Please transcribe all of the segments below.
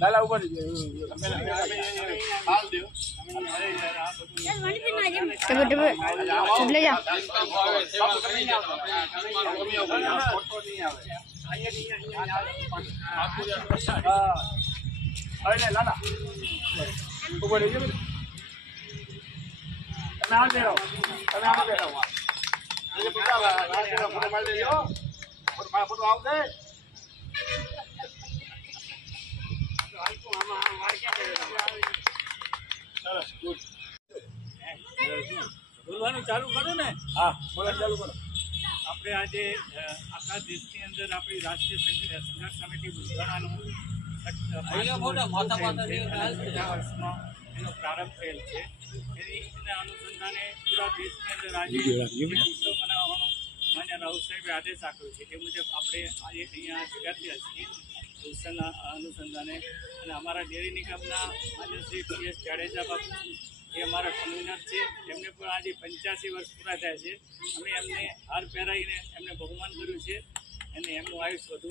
લાલા ઉપર ले जा લાલા ઉપર તમે આમ બેઠો તમે આમ બેઠો ફોટો મારી દેજો ફોટો આવશે બોલવાનું ચાલુ કરો ને. હા બોલવાનું ચાલુ કરો. આપણે આજે આખા દેશની અંદર આપણી રાષ્ટ્રીય સંઘર્ષ સમિતિ બુધવારનો 50 વર્ષમાં એનો પ્રારંભ થયેલ છે. એના અનુસંધાને પૂરા દેશની અંદર આજે ઉત્સવ મનાવવાનો માન્ય રાહુલ સાહેબે આદેશ આપ્યો છે. તે મુજબ આપણે આજે અહીંયા ભેગા થયા છીએ ઉત્સવના અનુસંધાને. અને અમારા ડેરી નિગમના માન્ય શ્રી PS જાડેજા બાપુ એ અમારા કન્વીનર છે. એમને પણ આજે 85 વર્ષ પૂરા થયા છે. અમે એમને હાર પહેરાવીને એમને બહુમાન કર્યું છે અને એમનું આયુષ વધુ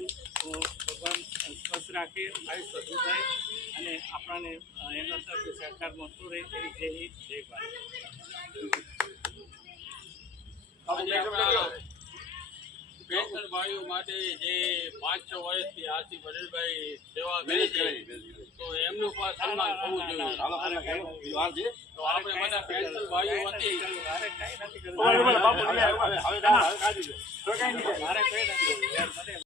ભગવાન સ્વસ્થ રાખે, આયુષ વધુ થાય અને આપણને એમના તરફ સહકાર મળતો રહે એવી જય હિન્દ જય ભારત. પેન્શન ભાઈઓ માટે જે 5-6 વર્ષથી આરસી પટેલભાઈ સેવા કરી છે તો એમનું પણ સન્માન થવું જોઈએ. તો આપણે બધા પેન્શન ભાઈઓ વતી બાપુ